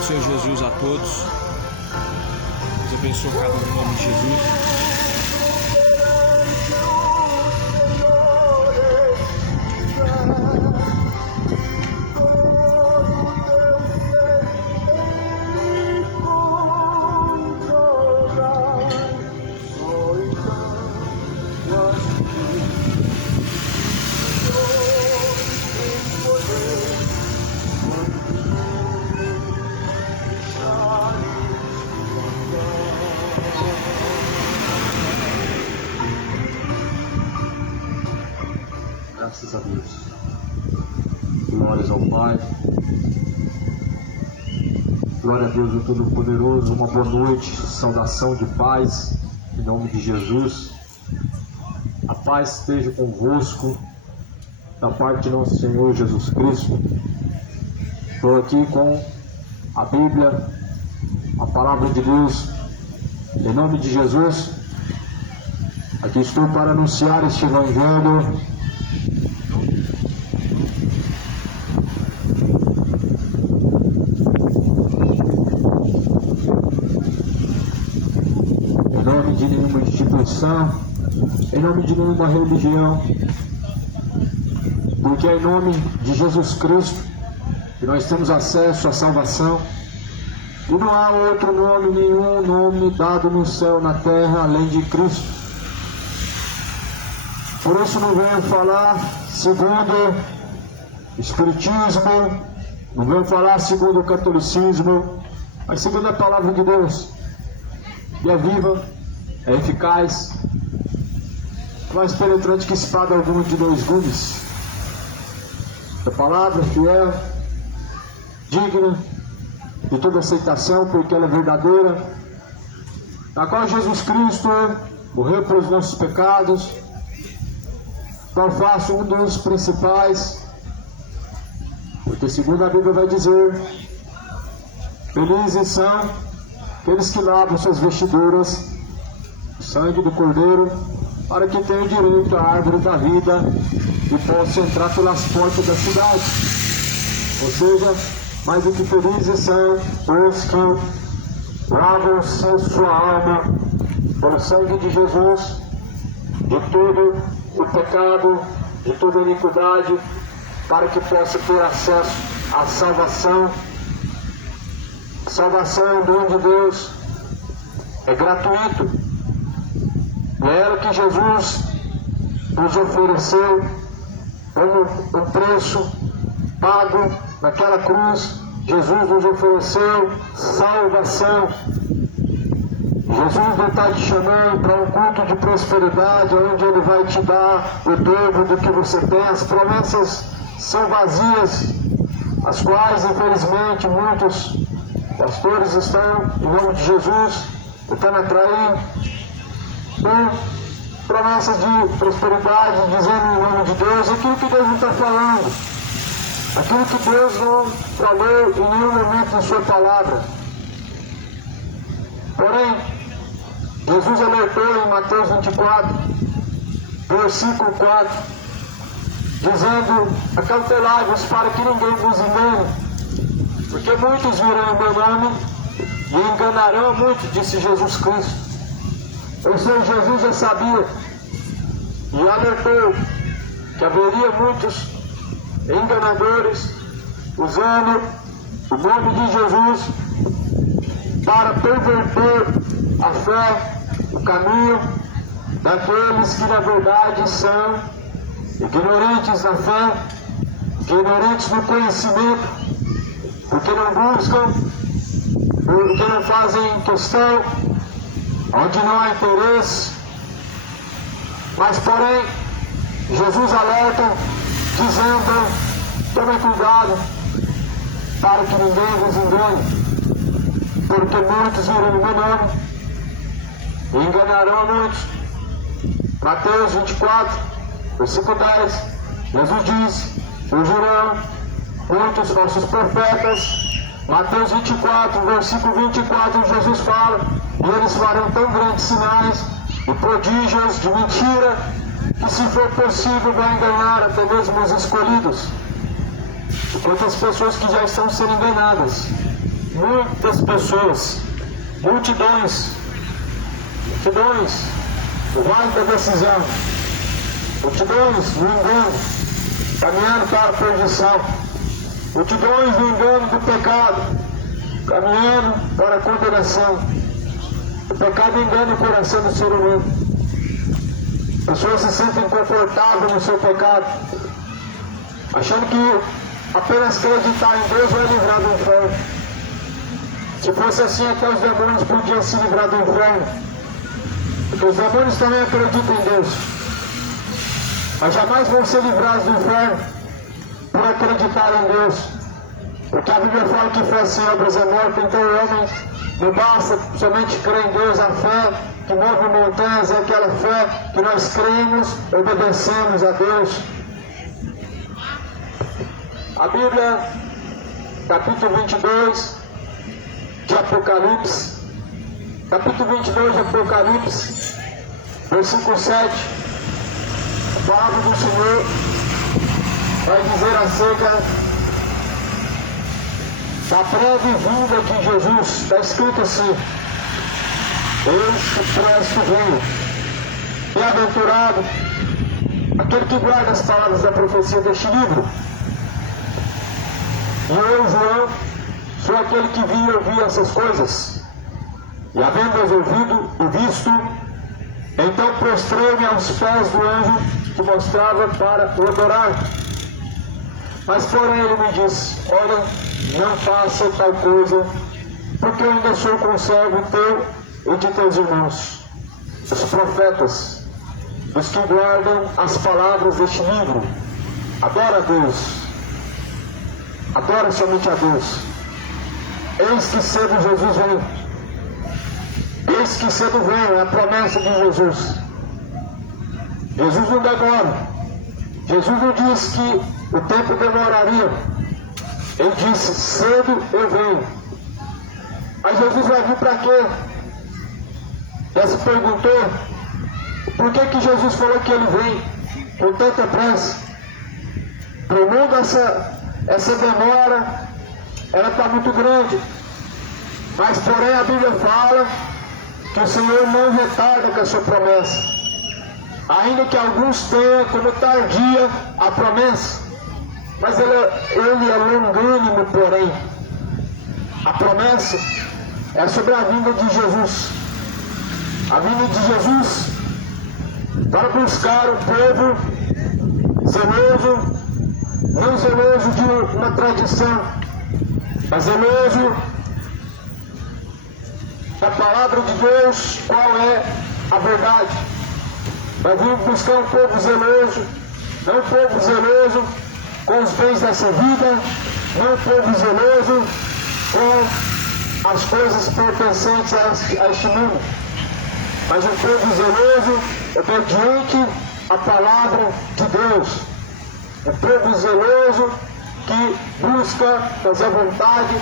do Senhor Jesus a todos. Deus abençoe cada um em nome de Jesus. Graças a Deus. Glórias ao Pai. Glória a Deus, o Todo-Poderoso. Uma boa noite. Saudação de paz. Em nome de Jesus. A paz esteja convosco. Da parte de nosso Senhor Jesus Cristo. Estou aqui com a Bíblia, a Palavra de Deus. Em nome de Jesus. Aqui estou para anunciar este Evangelho. Em nome de nenhuma instituição, em nome de nenhuma religião, porque é em nome de Jesus Cristo que nós temos acesso à salvação, e não há outro nome, nenhum nome dado no céu, na terra, além de Cristo. Por isso não venho falar segundo o Espiritismo, não venho falar segundo o catolicismo, mas segundo a palavra de Deus. E é viva, é eficaz, mais penetrante que espada alguma de dois gumes. A palavra fiel, digna de toda aceitação, porque ela é verdadeira, na qual Jesus Cristo morreu pelos nossos pecados, qual faço um dos principais, porque segundo a Bíblia vai dizer, felizes são aqueles que lavam suas vestiduras, o sangue do Cordeiro, para que tenham direito à árvore da vida e possam entrar pelas portas da cidade. Ou seja, mais do que felizes são os que lavam sua alma pelo sangue de Jesus, de todo o pecado, de toda iniquidade, para que possa ter acesso à salvação. Salvação é um dom de Deus, é gratuito, e é ela que Jesus nos ofereceu como um preço pago naquela cruz. Jesus nos ofereceu salvação. Jesus não está te chamando para um culto de prosperidade, onde Ele vai te dar o dobro do que você tem. As promessas são vazias, as quais infelizmente muitos pastores estão, em nome de Jesus, tentando atrair por promessas de prosperidade, dizendo em nome de Deus aquilo que Deus não está falando, aquilo que Deus não falou em nenhum momento na sua palavra. Porém, Jesus alertou em Mateus 24, versículo 4, dizendo: acautelai-vos para que ninguém vos engane. Porque muitos virão em meu nome e enganarão muitos, disse Jesus Cristo. Ou seja, Jesus já sabia e alertou que haveria muitos enganadores usando o nome de Jesus para perverter a fé, o caminho daqueles que na verdade são ignorantes da fé, ignorantes do conhecimento, porque não buscam, porque não fazem questão, onde não há interesse. Mas porém, Jesus alerta, dizendo: tomem cuidado para que ninguém vos engane, porque muitos virão em meu nome e enganarão muitos. Mateus 24, versículo 10, Jesus diz: surgirão muitos falsos profetas. Mateus 24, versículo 24, Jesus fala: e eles farão tão grandes sinais e prodígios de mentira, que se for possível vai enganar até mesmo os escolhidos. E quantas pessoas que já estão sendo enganadas. muitas pessoas, multidões, no vale da decisão, multidões no engano, caminhando para a perdição, multidões no engano do pecado, caminhando para a condenação. O pecado engana o coração do ser humano. Pessoas se sentem confortáveis no seu pecado, achando que apenas acreditar em Deus vai livrar do inferno. Se fosse assim, até os demônios podiam se livrar do inferno, porque os demônios também acreditam em Deus, mas jamais vão ser livrados do inferno por acreditar em Deus, porque a Bíblia fala que fé sem obras é morta. Então o homem não basta somente crer em Deus. A fé que move montanhas é aquela fé que nós cremos, obedecemos a Deus. A Bíblia, capítulo 22 de Apocalipse, capítulo 22 de Apocalipse, versículo 7, a palavra do Senhor vai dizer acerca da breve vinda de Jesus. Está escrito assim: Deus que presto veio. Bem-aventurado aquele que guarda as palavras da profecia deste livro. E eu, João, sou aquele que vi e ouvi essas coisas. E havendo-as ouvido e visto, então prostrei-me aos pés do anjo que mostrava para o adorar. Mas porém ele me disse: olha, não faça tal coisa, porque eu ainda sou conservo teu e de teus irmãos, os profetas, os que guardam as palavras deste livro. Adora a Deus, adora somente a Deus. Eis que cedo Jesus vem. Eis que cedo vem, é a promessa de Jesus. Jesus não demora. Jesus não disse que o tempo demoraria. Ele disse: cedo eu venho. Mas Jesus vai vir para quê? Já se perguntou por que Jesus falou que ele vem com tanta pressa? Para o mundo essa demora, ela está muito grande. Mas porém a Bíblia fala que o Senhor não retarda com a sua promessa, ainda que alguns tenham como tardia a promessa, mas ele é longânimo. Porém a promessa é sobre a vinda de Jesus, a vinda de Jesus para buscar um povo zeloso, não zeloso de uma tradição, mas zeloso da palavra de Deus, qual é a verdade. Vai vir buscar um povo zeloso, não um povo zeloso com os bens dessa vida, não um povo zeloso com as coisas pertencentes a este mundo, mas um povo zeloso obediente à palavra de Deus, um povo zeloso que busca fazer a vontade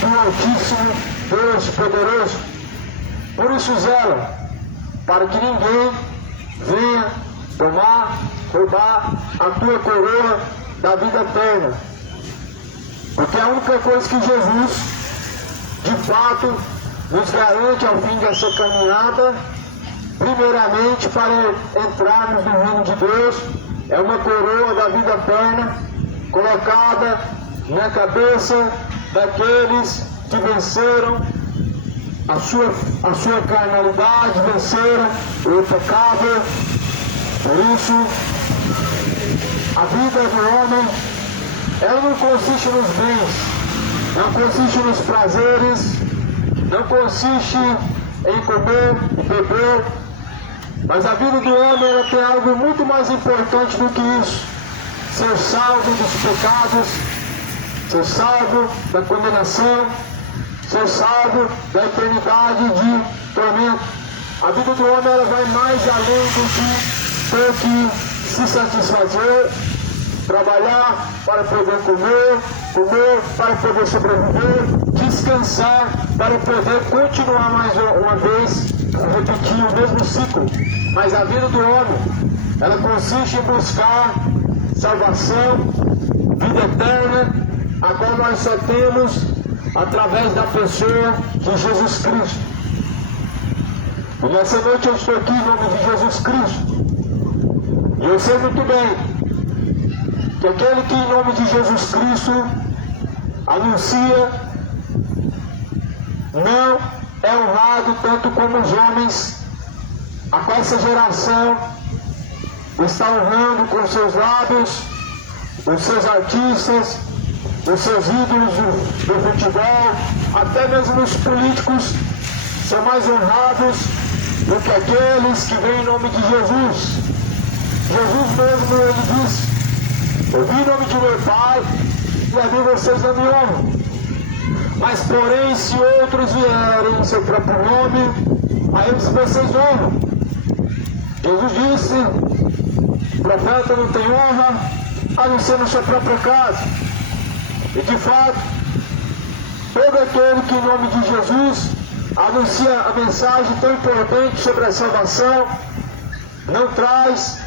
do Altíssimo Deus Poderoso. Por isso zela, para que ninguém venha tomar, roubar a tua coroa da vida eterna. Porque a única coisa que Jesus, de fato, nos garante ao fim dessa caminhada, primeiramente para entrarmos no reino de Deus, é uma coroa da vida eterna colocada na cabeça daqueles que venceram a sua carnalidade, venceram o pecado. Por isso, a vida do homem, ela não consiste nos bens, não consiste nos prazeres, não consiste em comer e beber, mas a vida do homem, ela tem algo muito mais importante do que isso: ser salvo dos pecados, ser salvo da condenação, ser salvo da eternidade de tormento. A vida do homem, ela vai mais além do que ter que se satisfazer, trabalhar para poder comer para poder sobreviver, descansar para poder continuar mais uma vez, repetir o mesmo ciclo. Mas a vida do homem, ela consiste em buscar salvação, vida eterna, a qual nós só temos através da pessoa de Jesus Cristo. E nessa noite eu estou aqui em nome de Jesus Cristo. E eu sei muito bem que aquele que em nome de Jesus Cristo anuncia não é honrado tanto como os homens a qual essa geração está honrando com seus lábios, os seus artistas, os seus ídolos do futebol, até mesmo os políticos são mais honrados do que aqueles que vêm em nome de Jesus. Jesus mesmo, ele disse: eu vim em nome de meu Pai e a mim vocês não me honram. Mas porém, se outros vierem em seu próprio nome, a eles vocês honram. Jesus disse: o profeta não tem honra a não ser na sua própria casa. E de fato, todo aquele que em nome de Jesus anuncia a mensagem tão importante sobre a salvação, não traz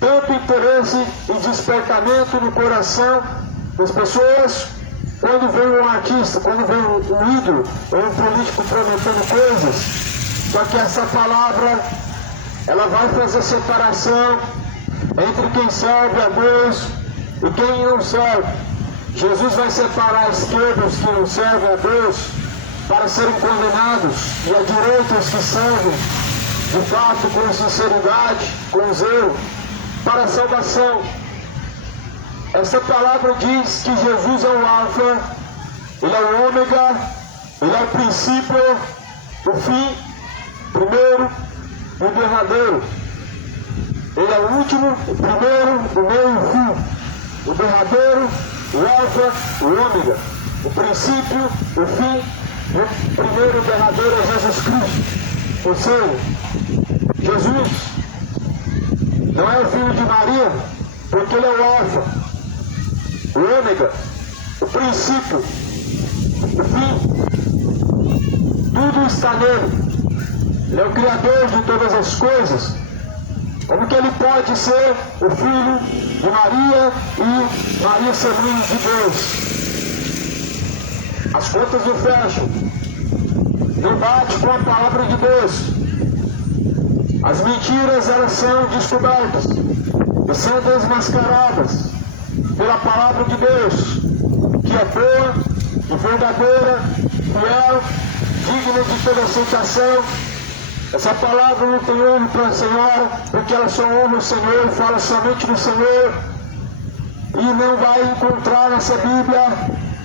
tanto interesse e despertamento no coração das pessoas quando vem um artista, quando vem um ídolo ou um político prometendo coisas. Só que essa palavra, ela vai fazer separação entre quem serve a Deus e quem não serve. Jesus vai separar a esquerda os que não servem a Deus para serem condenados, e a direita os que servem de fato com sinceridade, com zelo, para a salvação. Essa palavra diz que Jesus é o Alfa, Ele é o Ômega, Ele é o princípio, o fim, o primeiro e o derradeiro. Ele é o último, o primeiro, o meio e o fim. O derradeiro, o Alfa, o Ômega. O princípio, o fim, o primeiro e o derradeiro é Jesus Cristo. Ou seja, Jesus não é o filho de Maria, porque Ele é o Alfa, o Ômega, o princípio, o fim. Tudo está nele. Ele é o Criador de todas as coisas. Como que ele pode ser o filho de Maria e Maria ser mãe de Deus? As contas não fecham. Não bate com a palavra de Deus. As mentiras, elas são descobertas e são desmascaradas pela palavra de Deus, que é boa, verdadeira, fiel, digna de toda aceitação. Essa palavra não tem honra para a Senhora, porque ela só honra o Senhor e fala somente do Senhor. E não vai encontrar nessa Bíblia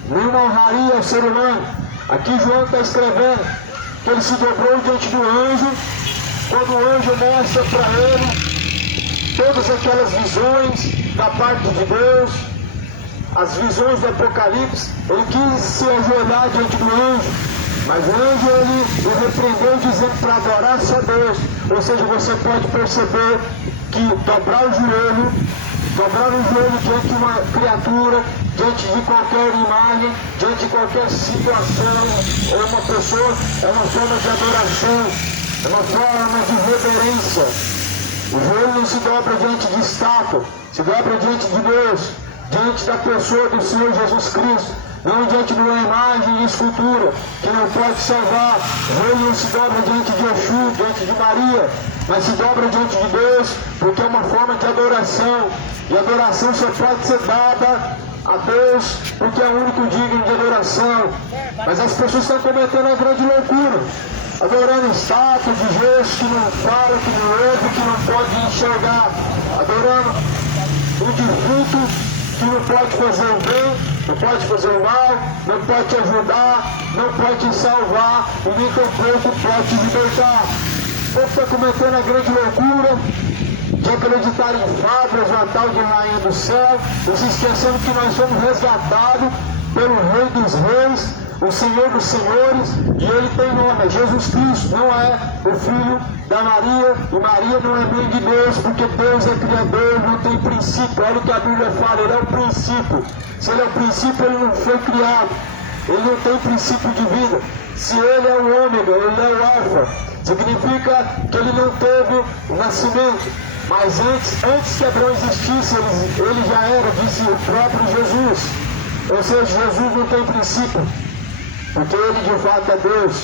nenhuma honraria ao ser humano. Aqui João está escrevendo que ele se dobrou diante do anjo, quando o anjo mostra para ele todas aquelas visões da parte de Deus, as visões do Apocalipse. Ele quis se ajoelhar diante do anjo, mas o anjo ele o repreendeu dizendo para adorar só Deus. Ou seja, você pode perceber que dobrar o joelho diante de uma criatura, diante de qualquer imagem, diante de qualquer situação ou uma pessoa, é uma forma de adoração, é uma forma de reverência. O joelho não se dobra diante de estátua, se dobra diante de Deus, diante da pessoa do Senhor Jesus Cristo. Não diante de uma imagem de escultura que não pode salvar. O joelho não se dobra diante de Exu, diante de Maria, mas se dobra diante de Deus, porque é uma forma de adoração. E a adoração só pode ser dada a Deus, porque é o único digno de adoração. Mas as pessoas estão cometendo uma grande loucura, adorando estátua de gesso que não fala, que não ouve, que não pode enxergar, adorando o defunto que não pode fazer o bem, não pode fazer o mal, não pode te ajudar, não pode te salvar e nem tampouco pode te libertar. O povo está cometendo a grande loucura de acreditar em fábulas, uma tal de rainha do céu, e se esquecendo que nós somos resgatados pelo Rei dos Reis, o Senhor dos Senhores, e Ele tem nome, é Jesus Cristo, não é o filho da Maria, e Maria não é mãe de Deus, porque Deus é Criador, não tem princípio. Olha o que a Bíblia fala, Ele é o princípio. Se Ele é o princípio, Ele não foi criado, Ele não tem princípio de vida. Se Ele é o Ômega, Ele é o Alfa, significa que Ele não teve o nascimento, mas antes que Abraão existisse, ele já era, disse o próprio Jesus. Ou seja, Jesus não tem princípio. porque Ele de fato é Deus.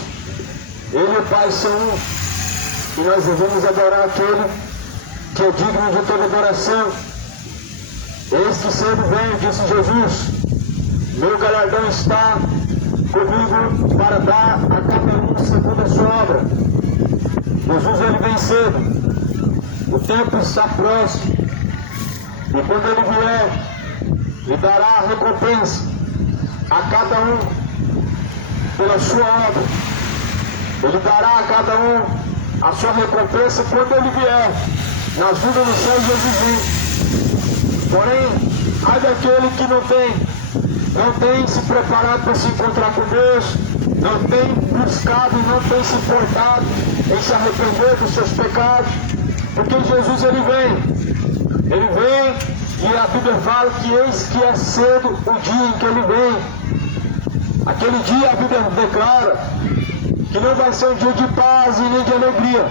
Ele e o Pai são um, e nós devemos adorar aquele que é digno de toda adoração. Eis que cedo venho, disse Jesus, meu galardão está comigo para dar a cada um segundo a sua obra. Jesus, ele vem cedo, o tempo está próximo, e quando ele vier, lhe dará a recompensa a cada um pela sua obra. Ele dará a cada um a sua recompensa quando ele vier. Nas vidas do céu, Jesus vem. Porém, ai daquele que não tem se preparado para se encontrar com Deus, não tem buscado e não tem se importado em se arrepender dos seus pecados, porque Jesus ele vem e a Bíblia fala que eis que é cedo o dia em que ele vem. Aquele dia a Bíblia declara que não vai ser um dia de paz e nem de alegria.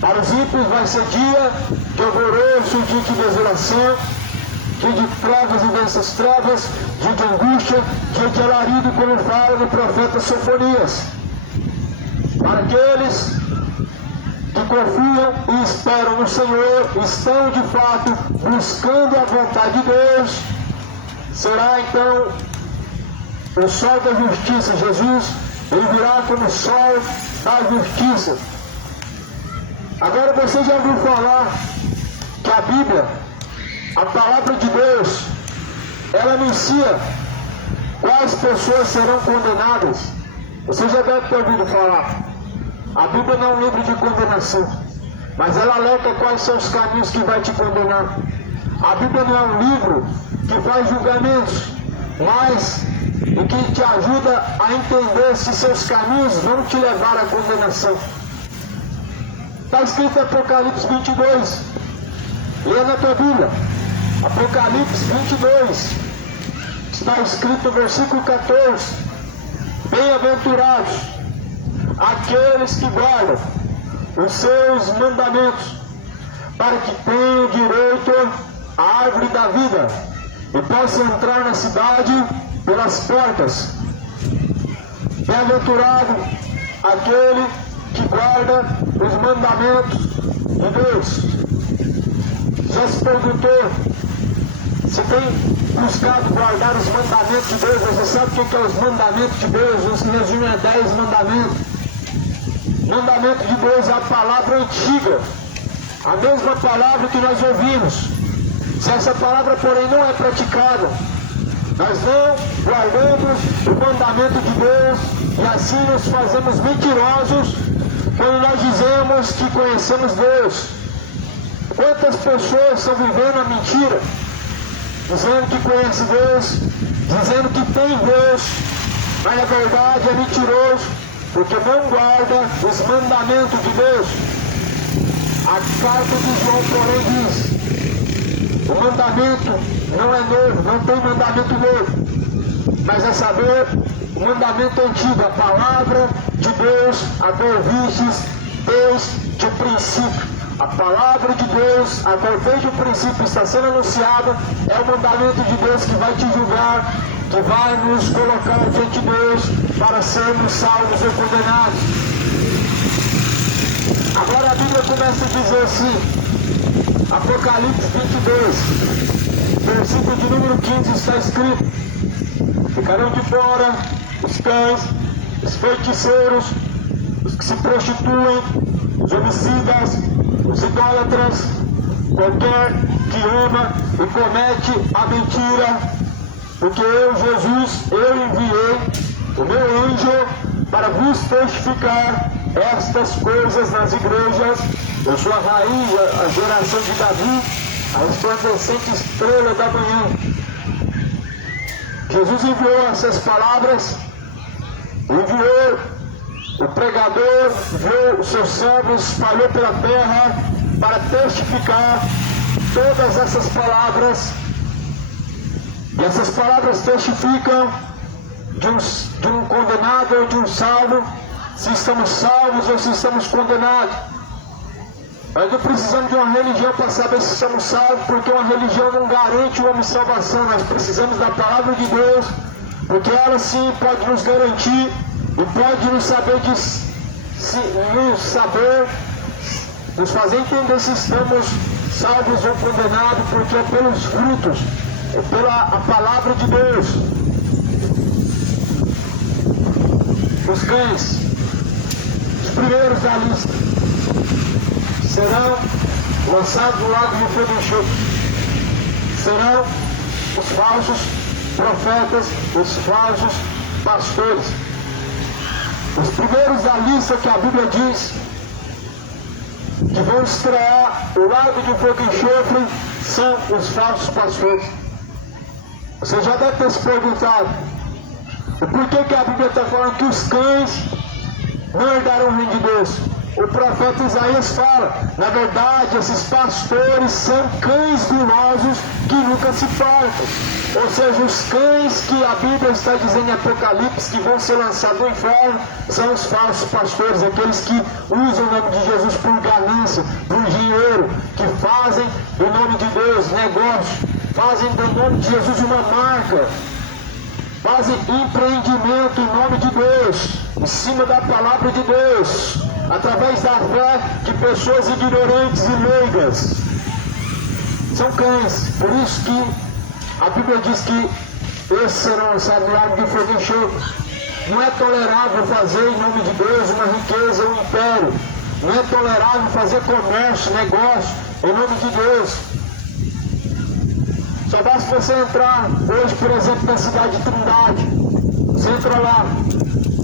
Para os ímpios vai ser dia de alvoroço, dia de desolação, dia de trevas e densas trevas, dia de angústia, dia de alarido, como fala no profeta Sofonias. Para aqueles que confiam e esperam no Senhor, estão de fato buscando a vontade de Deus, será então o sol da justiça. Jesus, ele virá como o sol da justiça. Agora você já ouviu falar que a Bíblia, a palavra de Deus, ela anuncia quais pessoas serão condenadas? Você já deve ter ouvido falar. A Bíblia não é um livro de condenação, mas ela alerta quais são os caminhos que vai te condenar. A Bíblia não é um livro que faz julgamentos, mas o que te ajuda a entender se seus caminhos vão te levar à condenação. Está escrito em Apocalipse 22. Leia na tua Bíblia. Apocalipse 22. Está escrito no versículo 14. Bem-aventurados aqueles que guardam os seus mandamentos, para que tenham direito à árvore da vida e possam entrar na cidade pelas portas. Bem-aventurado aquele que guarda os mandamentos de Deus. Já se perguntou se tem buscado guardar os mandamentos de Deus? Você sabe o que é os mandamentos de Deus? Nos resume a 10 mandamentos. Mandamento de Deus é a palavra antiga, a mesma palavra que nós ouvimos. Se essa palavra, porém, não é praticada, nós não guardamos o mandamento de Deus e assim nos fazemos mentirosos quando nós dizemos que conhecemos Deus. Quantas pessoas estão vivendo a mentira, dizendo que conhece Deus, dizendo que tem Deus, mas na verdade é mentiroso, porque não guarda os mandamentos de Deus. A carta de João, porém, diz: o mandamento não é novo, não tem mandamento novo, mas é saber o mandamento antigo, a palavra de Deus, a qual ouvistes desde o princípio. A palavra de Deus, a qual desde o princípio está sendo anunciada, é o mandamento de Deus que vai te julgar, que vai nos colocar diante de Deus para sermos salvos ou condenados. Agora a Bíblia começa a dizer assim, Apocalipse 22, versículo de número 15, está escrito: ficarão de fora os cães, os feiticeiros, os que se prostituem, os homicidas, os idólatras, qualquer que ama e comete a mentira, porque eu, Jesus, eu enviei o meu anjo para vos testificar estas coisas nas igrejas. Eu sou a raiz, a geração de Davi, a resplandecente estrela da manhã. Jesus enviou essas palavras, enviou o pregador, enviou os seus servos, espalhou pela terra para testificar todas essas palavras. E essas palavras testificam de um condenado ou de um salvo, se estamos salvos ou se estamos condenados. Nós não precisamos de uma religião para saber se estamos salvos, porque uma religião não garante o homem salvação. Nós precisamos da palavra de Deus porque ela sim pode nos garantir e pode nos nos fazer entender se estamos salvos ou condenados, porque é pelos frutos, é pela a palavra de Deus. Os cães, os primeiros da lista, serão lançados no lago de fogo e enxofre. Serão os falsos profetas, os falsos pastores. Os primeiros da lista que a Bíblia diz que vão estrear o lago de fogo e enxofre são os falsos pastores. Você já deve ter se perguntado por que a Bíblia está falando que os cães não herdarão o reino de Deus. O profeta Isaías fala, na verdade, esses pastores são cães gulosos que nunca se partam. Ou seja, os cães que a Bíblia está dizendo em Apocalipse que vão ser lançados no inferno são os falsos pastores, aqueles que usam o nome de Jesus por ganância, por dinheiro, que fazem do nome de Deus negócio, fazem do nome de Jesus uma marca, fazem empreendimento em nome de Deus, em cima da palavra de Deus, através da fé de pessoas ignorantes e leigas. São cães, por isso que a Bíblia diz que esses serão lançados no lago de fogo e enxofre. Não é tolerável fazer em nome de Deus uma riqueza, um império. Não é tolerável fazer comércio, negócio em nome de Deus. Só basta você entrar hoje, por exemplo, na cidade de Trindade. Você entra lá,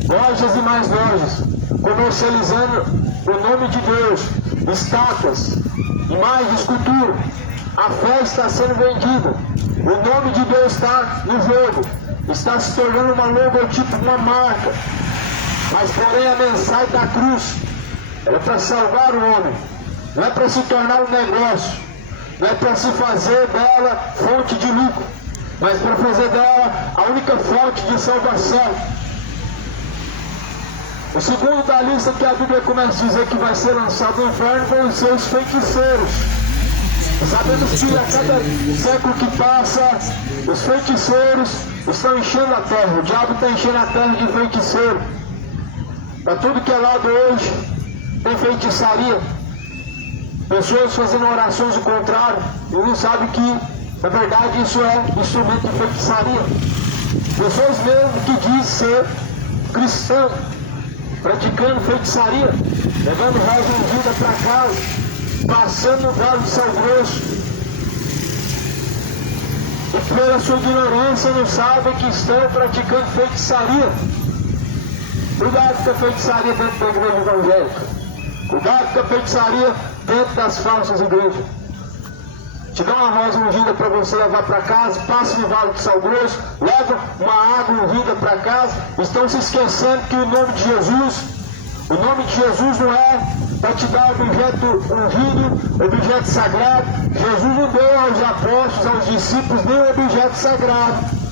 lojas e mais lojas, comercializando o nome de Deus, estátuas, imagens, escultura. A fé está sendo vendida. O nome de Deus está no jogo. Está se tornando uma logotipo, uma marca. Mas porém a mensagem da cruz é para salvar o homem. Não é para se tornar um negócio. Não é para se fazer dela fonte de lucro. Mas para fazer dela a única fonte de salvação. O segundo da lista que a Bíblia começa a dizer que vai ser lançado no inferno vão ser os feiticeiros. Sabemos que a cada século que passa, os feiticeiros estão enchendo a terra. O diabo está enchendo a terra de feiticeiro. Para tudo que é lado hoje, tem feitiçaria. Pessoas fazendo orações ao contrário e não sabem que, na verdade, isso é instrumento de feitiçaria. Pessoas mesmo que dizem ser cristão, praticando feitiçaria, levando rosa ungida para casa, passando no vale de Sal Grosso, e pela sua ignorância não sabem que estão praticando feitiçaria. Cuidado com a feitiçaria dentro da igreja evangélica. Cuidado com a feitiçaria dentro das falsas igrejas. Te dá uma rosa ungida para você levar para casa, passa no vale de Sal Grosso, leva uma água ungida para casa. Estão se esquecendo que o nome de Jesus não é para te dar objeto ungido, objeto sagrado. Jesus não deu aos apóstolos, aos discípulos, nem objeto sagrado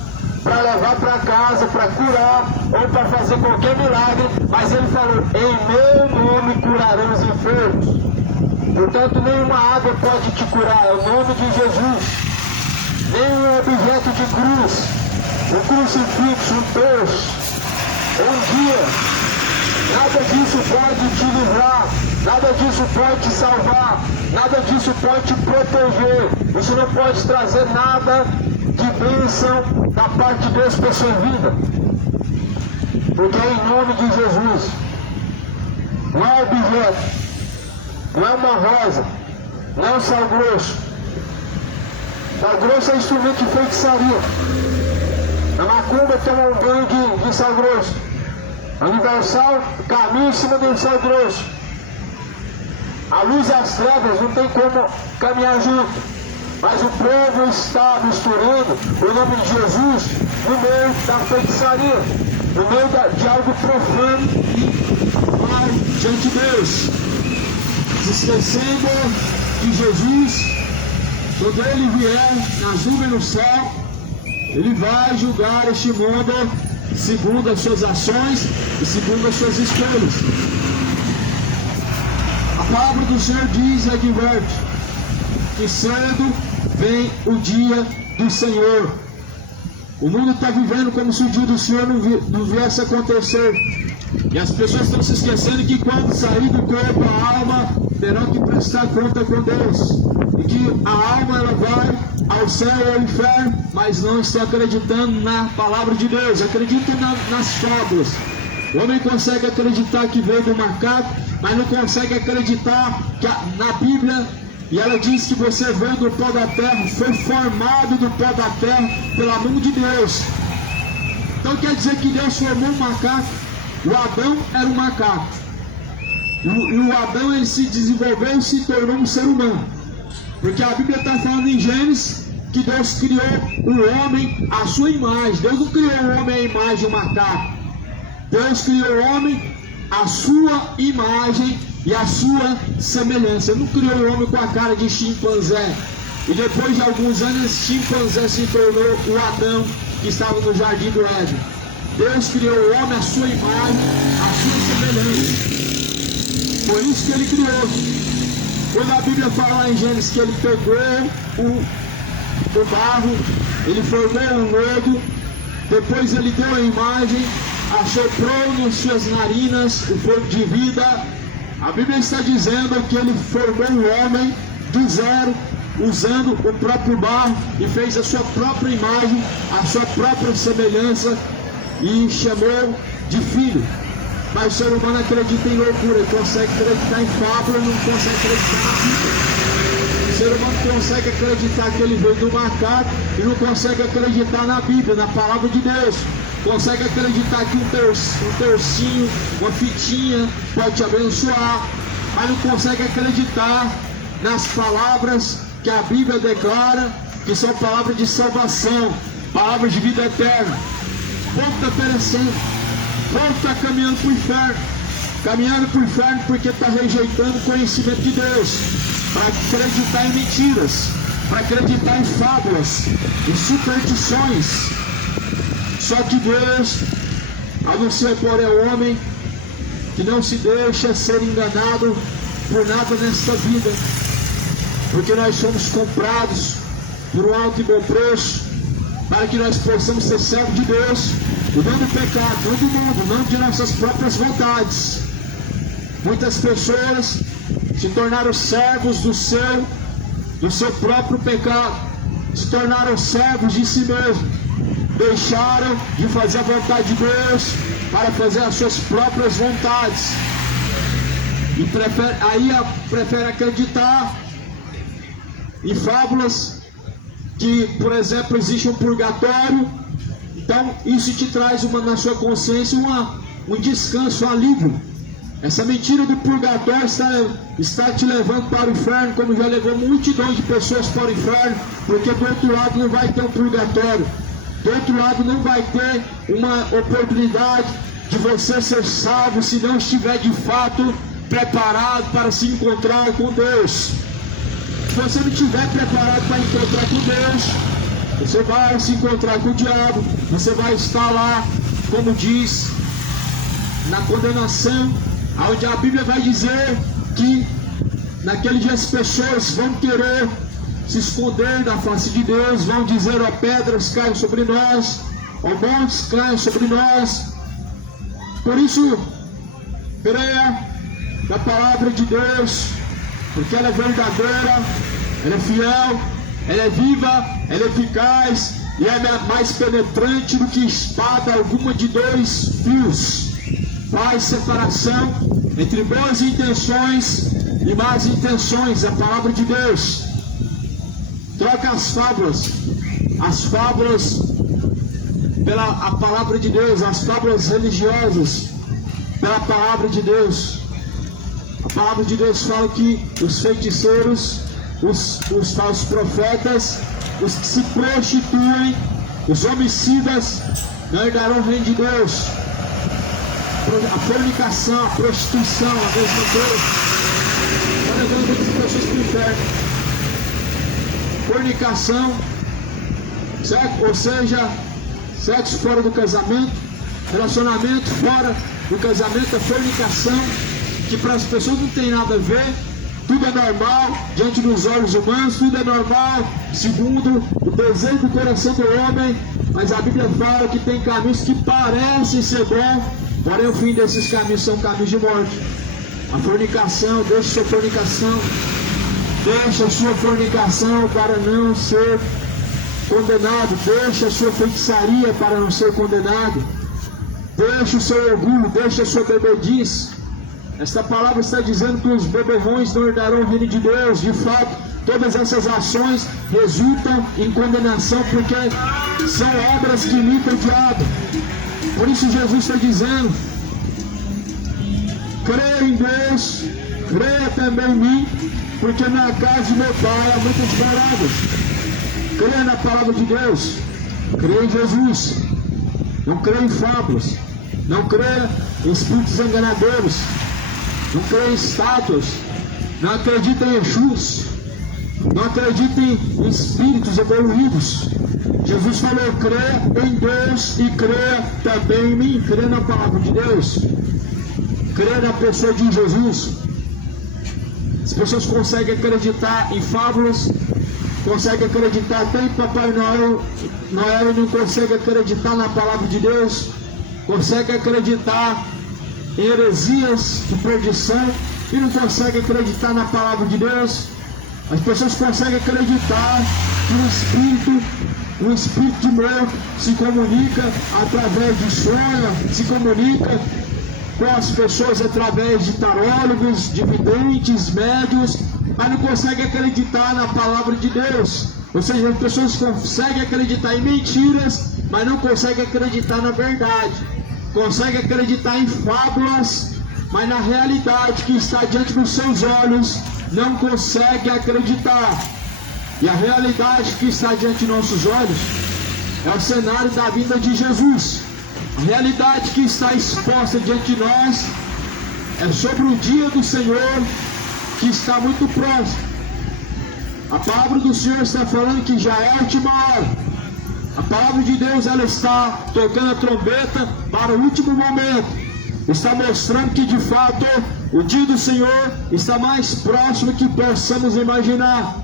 para levar para casa, para curar ou para fazer qualquer milagre, mas ele falou, em meu nome curarão os enfermos. Portanto, nenhuma água pode te curar, é o nome de Jesus. Nenhum objeto de cruz, um crucifixo, um terço, um guia. Nada disso pode te livrar, nada disso pode te salvar, nada disso pode te proteger. Isso não pode trazer nada de bênção da parte de Deus para a sua vida. Porque é em nome de Jesus. Não é objeto, não é uma rosa, não é um sal grosso. Sal grosso é instrumento de feitiçaria. Na macumba toma um banho de sal grosso. Universal caminha em cima do sal grosso. A luz e as trevas não tem como caminhar junto. Mas o povo está misturando o nome de Jesus no meio da feitiçaria, no meio de algo profano e vai diante de Deus. Se esquecendo que Jesus, quando ele vier nas nuvens no céu, ele vai julgar este mundo segundo as suas ações e segundo as suas escolhas. A palavra do Senhor diz e adverte que cedo vem o dia do Senhor. O mundo está vivendo como se o dia do Senhor não viesse a acontecer. E as pessoas estão se esquecendo que quando sair do corpo, a alma terá que prestar conta com Deus. E que a alma ela vai ao céu ou ao inferno, mas não estão acreditando na palavra de Deus, acreditam nas fábulas. O homem consegue acreditar que veio do macaco, mas não consegue acreditar que na Bíblia, e ela diz que você veio do pó da terra, foi formado do pó da terra pela mão de Deus. Então quer dizer que Deus formou um macaco. O Adão era um macaco. E o Adão ele se desenvolveu e se tornou um ser humano. Porque a Bíblia está falando em Gênesis que Deus criou o homem à sua imagem. Deus não criou o homem à imagem de um macaco. Deus criou o homem à sua imagem e à sua semelhança. Ele não criou o homem com a cara de chimpanzé. E depois de alguns anos, esse chimpanzé se tornou o Adão que estava no jardim do Éden. Deus criou o homem à sua imagem, à sua semelhança. Por isso que ele criou. Quando a Bíblia fala em Gênesis que ele pegou o barro, ele formou um lodo, depois ele deu a imagem, assoprou nas suas narinas o fogo de vida. A Bíblia está dizendo que ele formou o homem do zero, usando o próprio barro, e fez a sua própria imagem, a sua própria semelhança, e chamou de filho. Mas o ser humano acredita em loucura, ele consegue acreditar em fábula, não consegue acreditar na Bíblia. O ser humano consegue acreditar que ele veio do macaco e não consegue acreditar na Bíblia, na palavra de Deus. Consegue acreditar que um tercinho, uma fitinha pode te abençoar, mas não consegue acreditar nas palavras que a Bíblia declara, que são palavras de salvação, palavras de vida eterna. O povo está perecendo, o povo está caminhando para o inferno, porque está rejeitando o conhecimento de Deus, para acreditar em mentiras, para acreditar em fábulas, em superstições. Só que Deus anuncia, porém, ao homem que não se deixa ser enganado por nada nesta vida, porque nós somos comprados por um alto e bom preço, para que nós possamos ser servos de Deus, e não do pecado, não do mundo, não de nossas próprias vontades. Muitas pessoas se tornaram servos do seu próprio pecado, se tornaram servos de si mesmo, deixaram de fazer a vontade de Deus para fazer as suas próprias vontades, e prefere acreditar em fábulas que, por exemplo, existe um purgatório. Então isso te traz na sua consciência um descanso, um alívio. Essa mentira do purgatório está te levando para o inferno, como já levou multidões de pessoas para o inferno, porque do outro lado não vai ter um purgatório, do outro lado não vai ter uma oportunidade de você ser salvo se não estiver de fato preparado para se encontrar com Deus. Se você não estiver preparado para encontrar com Deus, você vai se encontrar com o diabo, você vai estar lá, como diz, na condenação, onde a Bíblia vai dizer que naquele dia as pessoas vão querer se esconder da face de Deus, vão dizer: ó pedras caiam sobre nós, ó montes caiam sobre nós. Por isso, creia na palavra de Deus, porque ela é verdadeira, ela é fiel, ela é viva, ela é eficaz, e ela é mais penetrante do que espada alguma de dois fios. Faz separação entre boas intenções e más intenções, a palavra de Deus. Troca as fábulas pela a palavra de Deus, as fábulas religiosas pela palavra de Deus. A palavra de Deus fala que os feiticeiros, os falsos profetas, os que se prostituem, os homicidas não herdarão o reino de Deus. A fornicação, a prostituição, a mesma coisa, está levando muitas pessoas para o inferno. Fornicação, ou seja, sexo fora do casamento, relacionamento fora do casamento, a fornicação, que para as pessoas não tem nada a ver, tudo é normal diante dos olhos humanos, tudo é normal segundo o desejo do coração do homem, mas a Bíblia fala que tem caminhos que parecem ser bons, porém o fim desses caminhos são caminhos de morte. A fornicação, deixe sua fornicação, deixe a sua fornicação para não ser condenado, deixe a sua feitiçaria para não ser condenado, deixe o seu orgulho, deixe a sua bebedice. Esta palavra está dizendo que os beberrões não herdarão o reino de Deus. De fato, todas essas ações resultam em condenação, porque são obras que imitam o diabo. Por isso Jesus está dizendo: creia em Deus, creia também em mim, porque na casa de meu pai há muitas moradas. Creia na palavra de Deus, creia em Jesus, não creia em fábulas, não creia em espíritos enganadores, não creia em estátuas, não acredita em Exus, não acredita em espíritos evoluídos. Jesus falou: creia em Deus e creia também em mim. Creia na palavra de Deus, creia na pessoa de Jesus. As pessoas conseguem acreditar em fábulas, conseguem acreditar até em Papai Noel e não conseguem acreditar na palavra de Deus, conseguem acreditar em heresias de perdição e não conseguem acreditar na palavra de Deus. As pessoas conseguem acreditar que um espírito de morto se comunica através de sonho, se comunica com as pessoas através de tarólogos, de videntes, médios, mas não conseguem acreditar na palavra de Deus. Ou seja, as pessoas conseguem acreditar em mentiras, mas não conseguem acreditar na verdade. Conseguem acreditar em fábulas, mas na realidade que está diante dos seus olhos, não conseguem acreditar. E a realidade que está diante de nossos olhos é o cenário da vinda de Jesus. A realidade que está exposta diante de nós é sobre o dia do Senhor, que está muito próximo. A palavra do Senhor está falando que já é a última hora. A palavra de Deus, ela está tocando a trombeta para o último momento. Está mostrando que de fato o dia do Senhor está mais próximo que possamos imaginar.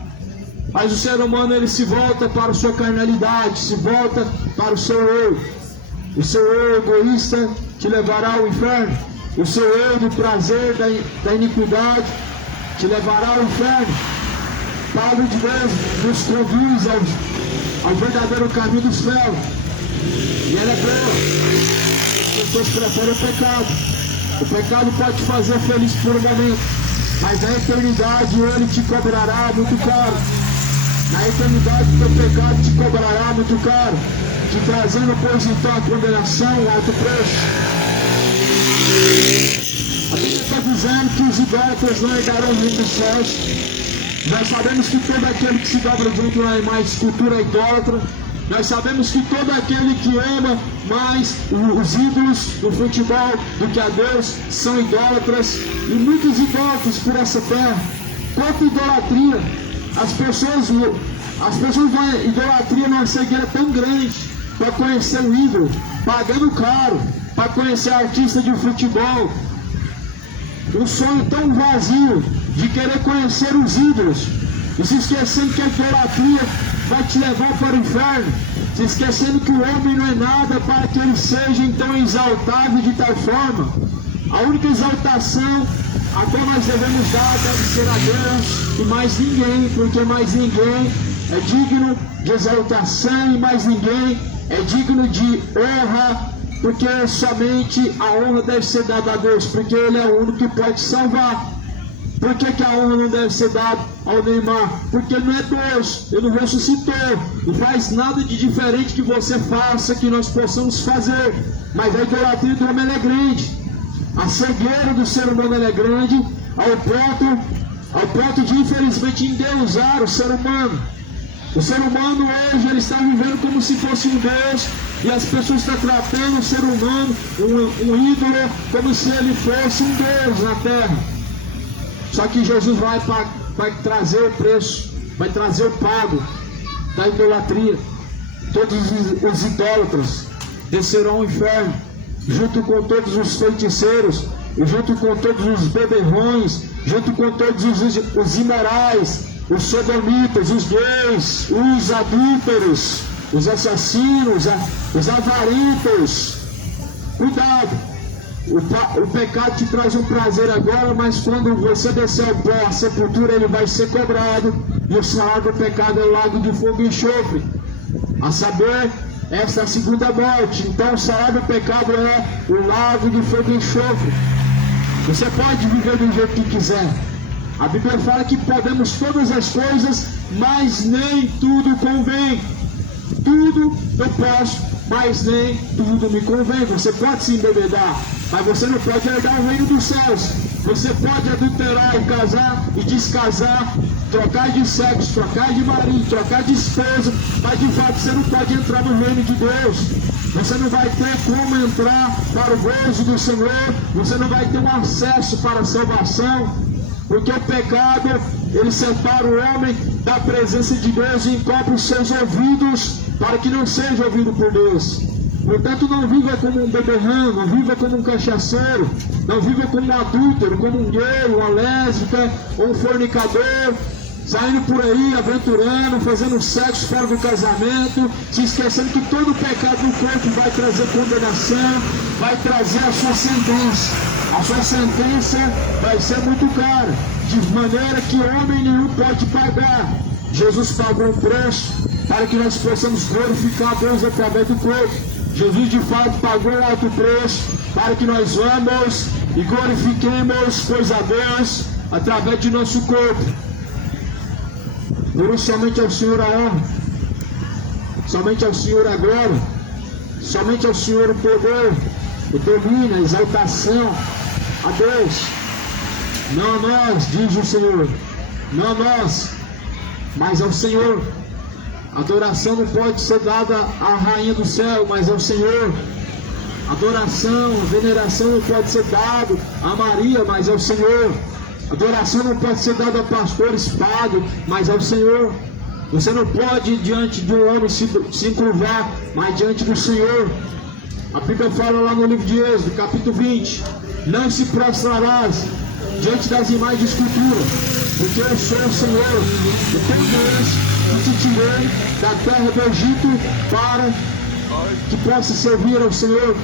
Mas o ser humano, ele se volta para a sua carnalidade, se volta para o seu eu. O seu eu egoísta te levará ao inferno. O seu eu do prazer, da iniquidade, te levará ao inferno. A palavra de Deus nos conduz ao verdadeiro caminho do céu. E ela é boa. As pessoas preferem o pecado. O pecado pode te fazer feliz por um momento, mas na eternidade ele te cobrará muito caro. Na eternidade o teu pecado te cobrará muito caro, te trazendo, pois, então, a condenação, o alto preço. A Bíblia está dizendo que os idólatras não herdarão o reino dos céus. Nós sabemos que todo aquele que se dobra diante de uma imagem de escultura é idólatra. Nós sabemos que todo aquele que ama mais os ídolos do futebol do que a Deus são idólatras. E muitos idólatras por essa terra. Quanta idolatria! As pessoas vão idolatria numa cegueira tão grande para conhecer o ídolo, pagando caro para conhecer artista de futebol. Um sonho tão vazio de querer conhecer os ídolos e se esquecendo que a idolatria vai te levar para o inferno, se esquecendo que o homem não é nada para que ele seja então exaltado de tal forma. A única exaltação a qual nós devemos dar deve ser a Deus e mais ninguém, porque mais ninguém é digno de exaltação e mais ninguém é digno de honra, porque somente a honra deve ser dada a Deus, porque Ele é o único que pode salvar. Por que a honra não deve ser dada ao Neymar? Porque ele não é Deus, ele não ressuscitou, não faz nada de diferente que você faça, que nós possamos fazer. Mas a idolatria do homem é grande, a cegueira do ser humano é grande, ao ponto de infelizmente endeusar o ser humano. O ser humano hoje ele está vivendo como se fosse um Deus, e as pessoas estão tratando o ser humano, um ídolo, como se ele fosse um Deus na terra. Só que Jesus vai trazer o preço, vai trazer o pago da idolatria. Todos os idólatras descerão ao inferno, junto com todos os feiticeiros, e junto com todos os beberrões, junto com todos os imorais, os sodomitas, os gays, os adúlteros, os assassinos, os avarentos. Cuidado! O pecado te traz um prazer agora, mas quando você descer ao pó, a sepultura, ele vai ser cobrado, e o salário do pecado é o lago de fogo e enxofre, a saber, esta é a segunda morte. Então o salário do pecado é o lago de fogo e enxofre. Você pode viver do jeito que quiser. A Bíblia fala que podemos todas as coisas, mas nem tudo convém. Tudo eu posso, mas nem tudo me convém. Você pode se embebedar, mas você não pode herdar o reino dos céus. Você pode adulterar e casar e descasar, trocar de sexo, trocar de marido, trocar de esposa, mas de fato você não pode entrar no reino de Deus. Você não vai ter como entrar para o gozo do Senhor, você não vai ter um acesso para a salvação, porque o pecado, ele separa o homem da presença de Deus e encobre os seus ouvidos para que não seja ouvido por Deus. Portanto, não viva como um beberrão, não viva como um cachaceiro, não viva como um adúltero, como um gay, uma lésbica, ou um fornicador, saindo por aí, aventurando, fazendo sexo fora do casamento, se esquecendo que todo pecado no corpo vai trazer condenação, vai trazer a sua sentença. A sua sentença vai ser muito cara, de maneira que homem nenhum pode pagar. Jesus pagou um preço para que nós possamos glorificar a Deus através do corpo. Jesus de fato pagou um alto preço para que nós vamos e glorifiquemos, pois a Deus, através de nosso corpo. Por isso somente ao Senhor a honra, somente ao Senhor a glória, somente ao Senhor o poder, o domínio, a exaltação, a Deus. Não a nós, diz o Senhor, não a nós, mas ao Senhor. Adoração não pode ser dada à rainha do céu, mas ao Senhor. Adoração, veneração não pode ser dada a Maria, mas ao Senhor. Adoração não pode ser dada ao pastor espado, mas ao Senhor. Você não pode diante de um homem se encurvar, mas diante do Senhor. A Bíblia fala lá no livro de Êxodo, capítulo 20: não se prostrarás diante das imagens de escultura, porque eu sou o Senhor, o teu Deus, que te tirei da terra do Egito para que possa servir ao Senhor.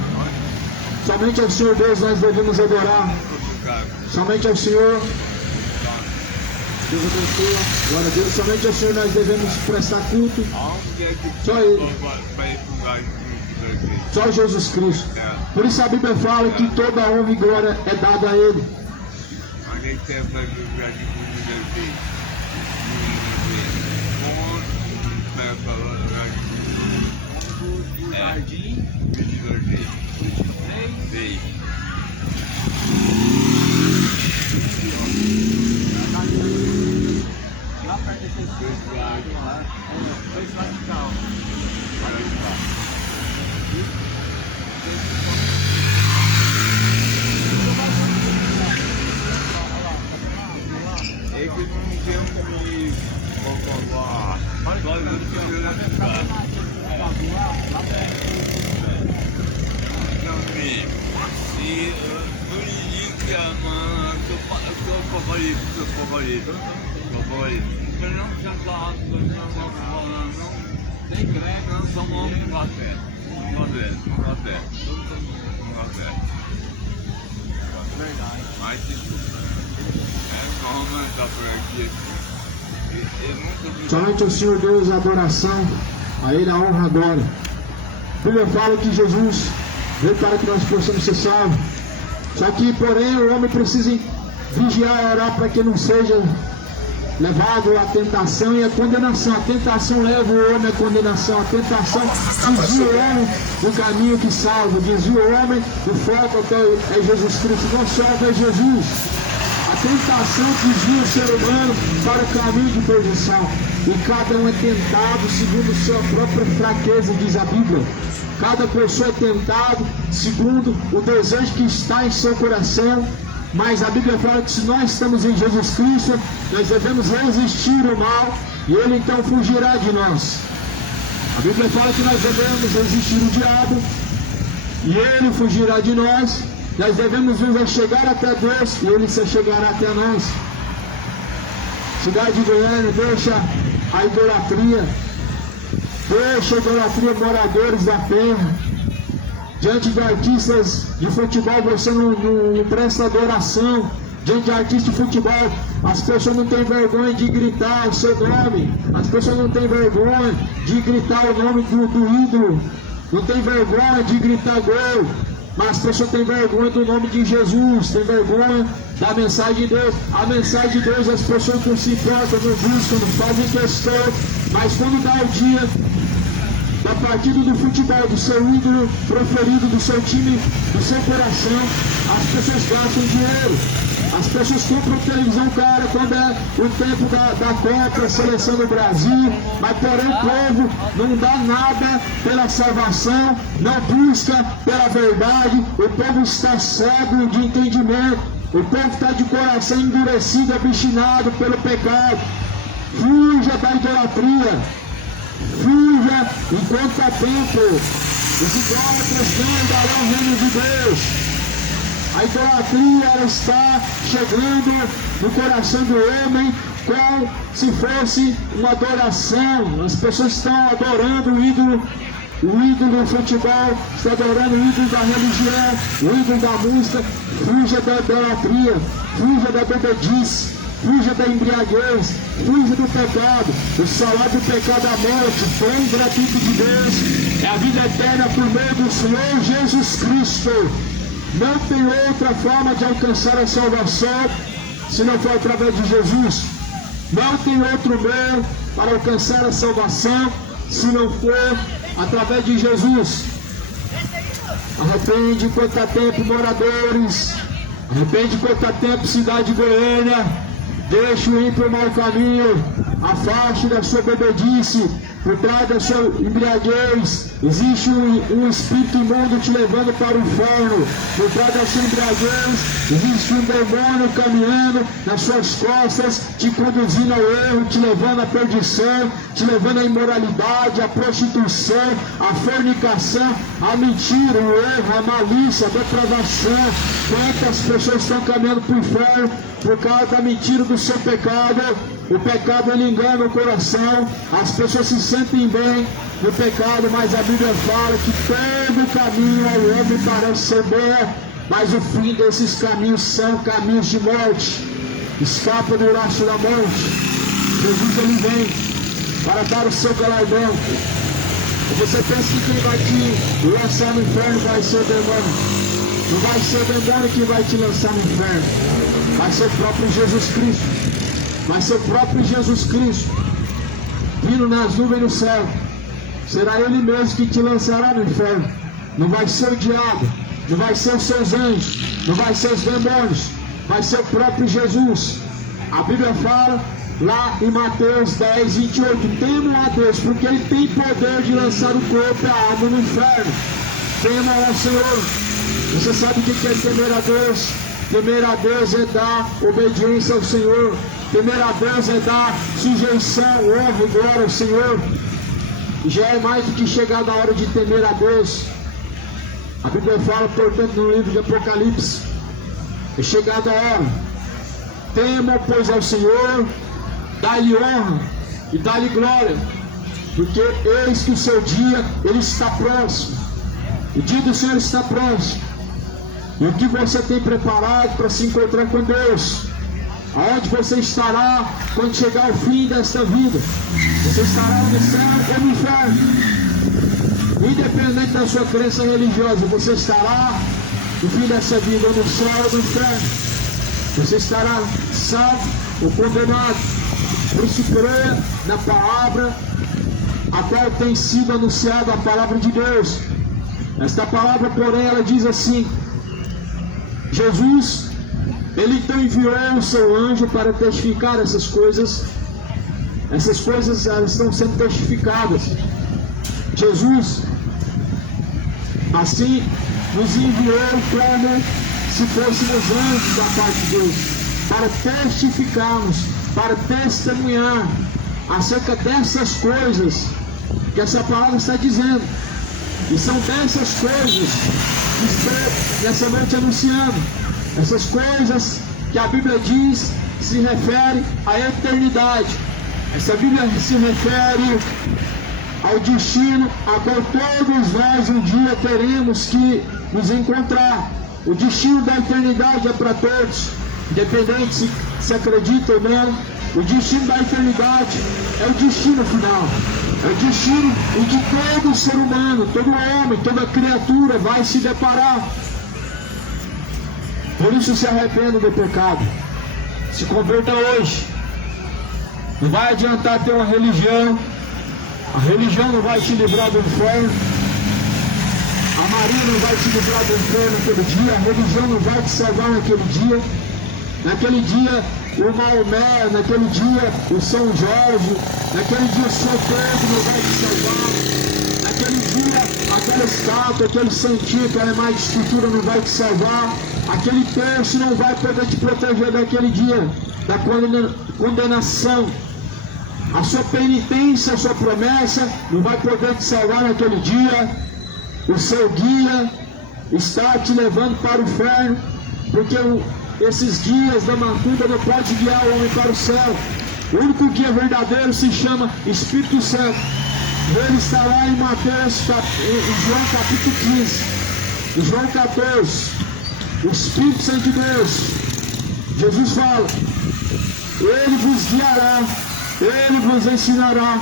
Somente ao Senhor Deus nós devemos adorar. Somente ao Senhor. Deus abençoe. Glória a Deus. Somente ao Senhor nós devemos prestar culto. Só Ele. Só Jesus Cristo. Por isso a Bíblia fala que toda a honra e glória é dada a Ele. Somente ao Senhor Deus a adoração, a Ele a honra e a glória. A Bíblia fala que Jesus veio para que nós possamos ser salvos. Só que, porém, o homem precisa vigiar e orar para que não seja levado à tentação e à condenação. A tentação leva o homem à condenação. A tentação desvia o homem do caminho que salva, desvia o homem do foco que é Jesus Cristo. Não salva é Jesus. A tentação desvia o ser humano para o caminho de perdição. E cada um é tentado segundo sua própria fraqueza, diz a Bíblia. Cada pessoa é tentado segundo o desejo que está em seu coração. Mas a Bíblia fala que se nós estamos em Jesus Cristo, nós devemos resistir ao mal e ele então fugirá de nós. A Bíblia fala que nós devemos resistir o diabo e ele fugirá de nós. Nós devemos nos achegar até Deus e Ele se achegará até nós. Cidade de Goiânia, deixa a idolatria. Deixa a idolatria, moradores da terra. Diante de artistas de futebol, você não presta adoração. Diante de artistas de futebol, as pessoas não têm vergonha de gritar o seu nome. As pessoas não têm vergonha de gritar o nome do ídolo. Não tem vergonha de gritar gol. Mas as pessoas têm vergonha do nome de Jesus. Tem vergonha da mensagem de Deus. A mensagem de Deus as pessoas não se importam, não buscam, não fazem questão. Mas quando dá o dia da partida do futebol, do seu ídolo preferido, do seu time, do seu coração, as pessoas gastam dinheiro. As pessoas compram televisão cara quando é o tempo da Copa, a seleção do Brasil, mas porém o povo não dá nada pela salvação, não busca pela verdade, o povo está cego de entendimento, o povo está de coração endurecido, obstinado pelo pecado. Fuja da idolatria, fuja enquanto há tempo. Os idólatras não andarão o reino de Deus. A idolatria ela está chegando no coração do homem como se fosse uma adoração. As pessoas estão adorando o ídolo do futebol, estão adorando o ídolo da religião, o ídolo da música. Fuja da idolatria, fuja da bebedice, fuja da embriaguez, fuja do pecado. O salário do pecado é a morte, o plano gratuito de Deus é a vida eterna por meio do Senhor Jesus Cristo. Não tem outra forma de alcançar a salvação se não for através de Jesus. Não tem outro meio para alcançar a salvação se não for através de Jesus. Arrepende enquanto há tempo, moradores. Arrepende enquanto há tempo, cidade de Goiânia. Deixe o ir para o mau caminho. Afaste da sua bebedice. Por trás da sua embriaguez existe um espírito imundo te levando para o inferno. Por trás da sua embriaguez existe um demônio caminhando nas suas costas, te conduzindo ao erro, te levando à perdição, te levando à imoralidade, à prostituição, à fornicação, à mentira, o erro, a malícia, a depravação. Quantas pessoas estão caminhando para o inferno por causa da mentira do seu pecado? O pecado ele engana o coração, as pessoas se sentem bem no pecado, mas a Bíblia fala que todo caminho ao homem parece ser bom, mas o fim desses caminhos são caminhos de morte. Escapa do laço da morte. Jesus ele vem para dar o seu galardão. Você pensa que quem vai te lançar no inferno vai ser o demônio? Não vai ser o demônio que vai te lançar no inferno, vai ser o próprio Jesus Cristo. Vai ser o próprio Jesus Cristo vindo nas nuvens do céu. Será Ele mesmo que te lançará no inferno. Não vai ser o diabo, não vai ser os seus anjos, não vai ser os demônios, vai ser o próprio Jesus. A Bíblia fala lá em Mateus 10, 28, temam a Deus, porque Ele tem poder de lançar o corpo e a alma no inferno. Temam ao Senhor. Você sabe o que é temer a Deus? Temer a Deus é dar obediência ao Senhor. Temer a Deus é dar sujeição, honra e glória ao Senhor. E já é mais do que chegada a hora de temer a Deus. A Bíblia fala, portanto, no livro de Apocalipse, é chegada a hora. Tema, pois, ao Senhor, dá-lhe honra e dá-lhe glória, porque eis que o seu dia, ele está próximo. O dia do Senhor está próximo. E o que você tem preparado para se encontrar com Deus? Aonde você estará quando chegar o fim desta vida? Você estará no céu ou no inferno? Independente da sua crença religiosa, você estará no fim dessa vida no céu ou no inferno. Você estará salvo ou condenado. Por isso creia na palavra a qual tem sido anunciada a palavra de Deus. Esta palavra, porém, ela diz assim: Jesus, Ele então enviou o seu anjo para testificar essas coisas. Essas coisas elas estão sendo testificadas. Jesus, assim, nos enviou como se fôssemos anjos da parte de Deus, para testificarmos, para testemunhar acerca dessas coisas que essa palavra está dizendo. E são dessas coisas que estou nessa noite anunciando. Essas coisas que a Bíblia diz se refere à eternidade. Essa Bíblia se refere ao destino a qual todos nós um dia teremos que nos encontrar. O destino da eternidade é para todos, independente se acredita ou não. O destino da eternidade é o destino final. É o destino em que todo ser humano, todo homem, toda criatura vai se deparar. Por isso se arrependa do pecado. Se converta hoje. Não vai adiantar ter uma religião. A religião não vai te livrar do inferno. A Maria não vai te livrar do inferno naquele dia. A religião não vai te salvar naquele dia. Naquele dia o Maomé, naquele dia o São Jorge, naquele dia o São Pedro não vai te salvar. Naquele dia aquela estátua, aquele santinho, aquela imagem de escultura não vai te salvar. Aquele terço não vai poder te proteger daquele dia da condenação. A sua penitência, a sua promessa não vai poder te salvar naquele dia. O seu guia está te levando para o inferno, porque esses guias da macumba não podem guiar o homem para o céu. O único guia verdadeiro se chama Espírito Santo. Ele está lá em Mateus, em João capítulo 15, em João 14. O Espírito Santo de Deus, Jesus fala: Ele vos guiará, Ele vos ensinará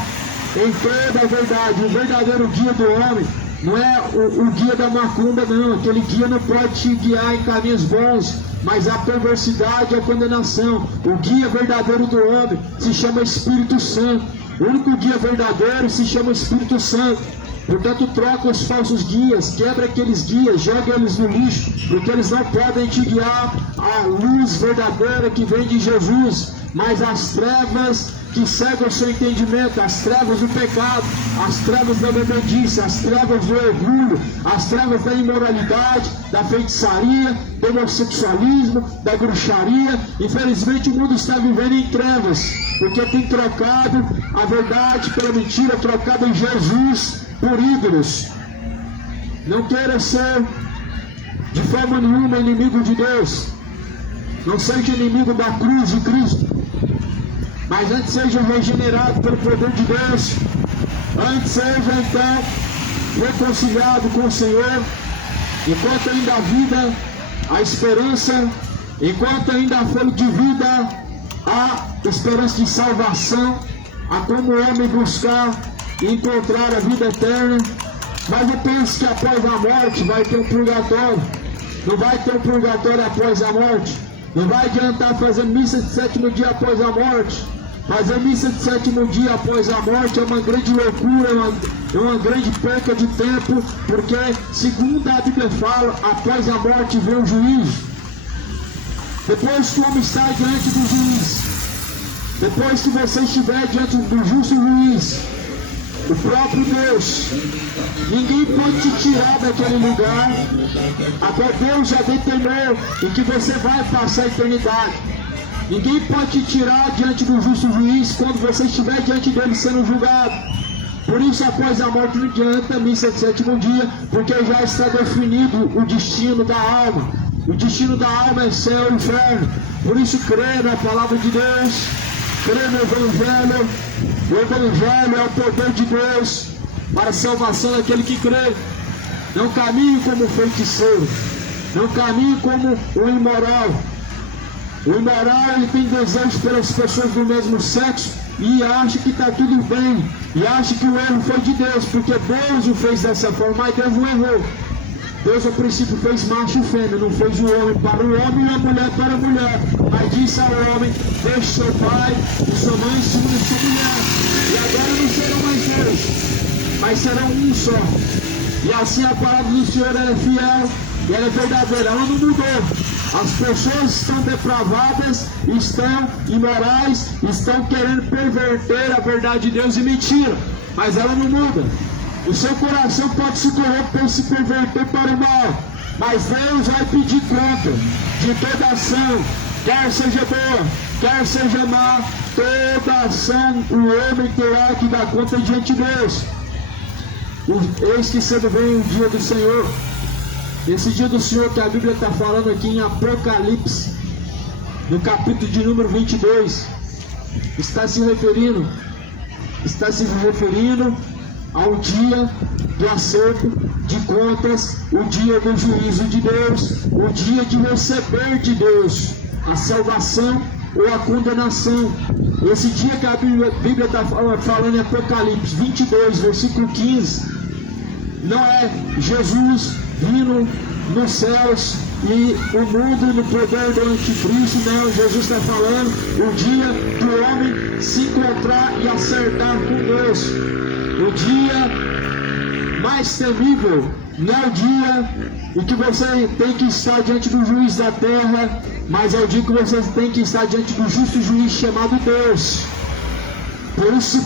em toda a verdade. O verdadeiro guia do homem não é o guia da macumba, não. Aquele guia não pode te guiar em caminhos bons, mas a perversidade e a condenação. O guia verdadeiro do homem se chama Espírito Santo. O único guia verdadeiro se chama Espírito Santo. Portanto, troca os falsos guias, quebra aqueles guias, joga eles no lixo, porque eles não podem te guiar à luz verdadeira que vem de Jesus, mas as trevas que cegam o seu entendimento, as trevas do pecado, as trevas da bebedice, as trevas do orgulho, as trevas da imoralidade, da feitiçaria, do homossexualismo, da bruxaria. Infelizmente o mundo está vivendo em trevas, porque tem trocado a verdade pela mentira, trocado em Jesus por ídolos. Não queira ser de forma nenhuma inimigo de Deus. Não seja inimigo da cruz de Cristo, mas antes seja regenerado pelo poder de Deus. Antes seja então reconciliado com o Senhor. Enquanto ainda há vida, há esperança. Enquanto ainda há fôlego de vida, há esperança de salvação. Há como o homem buscar e encontrar a vida eterna. Mas eu penso que após a morte vai ter um purgatório. Não vai ter um purgatório após a morte. Não vai adiantar fazer missa de sétimo dia após a morte. Fazer missa de sétimo dia após a morte é uma grande loucura, é uma grande perca de tempo, porque, segundo a Bíblia fala, após a morte vem o juízo. Depois que o homem está diante do juiz, depois que você estiver diante do justo juiz, o próprio Deus, ninguém pode te tirar daquele lugar a qual Deus já determinou em que você vai passar a eternidade. Ninguém pode te tirar diante do justo juiz quando você estiver diante dele sendo julgado. Por isso, após a morte não adianta a missa de sétimo dia, porque já está definido o destino da alma. O destino da alma é céu e inferno. Por isso, crê na palavra de Deus, crê no Evangelho. O Evangelho é o poder de Deus para a salvação daquele que crê. Não caminhe como feiticeiro, não caminhe como o imoral. O imoral, ele tem desejo pelas pessoas do mesmo sexo e acha que está tudo bem, e acha que o erro foi de Deus, porque Deus o fez dessa forma, mas Deus não errou. Deus, ao princípio, fez macho e fêmea, não fez o homem para o homem e a mulher para a mulher. Mas disse ao homem: deixe seu pai e sua mãe e se une sua mulher. E agora não serão mais dois, mas serão um só. E assim a palavra do Senhor é fiel e ela é verdadeira, ela não mudou. As pessoas estão depravadas, estão imorais, estão querendo perverter a verdade de Deus e mentira, mas ela não muda. O seu coração pode se corromper e se perverter para o mal, mas Deus vai pedir conta de toda ação, quer seja boa, quer seja má. Toda ação o homem terá que dar conta diante de Deus. Eis que cedo vem o dia do Senhor. Esse dia do Senhor que a Bíblia está falando aqui em Apocalipse, no capítulo de número 22, está se referindo ao dia do acerto de contas, o dia do juízo de Deus, o dia de receber de Deus a salvação ou a condenação. Esse dia que a Bíblia está falando em Apocalipse 22, versículo 15, não é Jesus vindo nos céus e o mundo no poder do anticristo, não. Jesus está falando o dia do homem se encontrar e acertar com Deus. O dia mais temível, não é o dia em que você tem que estar diante do juiz da terra, mas é o dia que você tem que estar diante do justo juiz chamado Deus. Por isso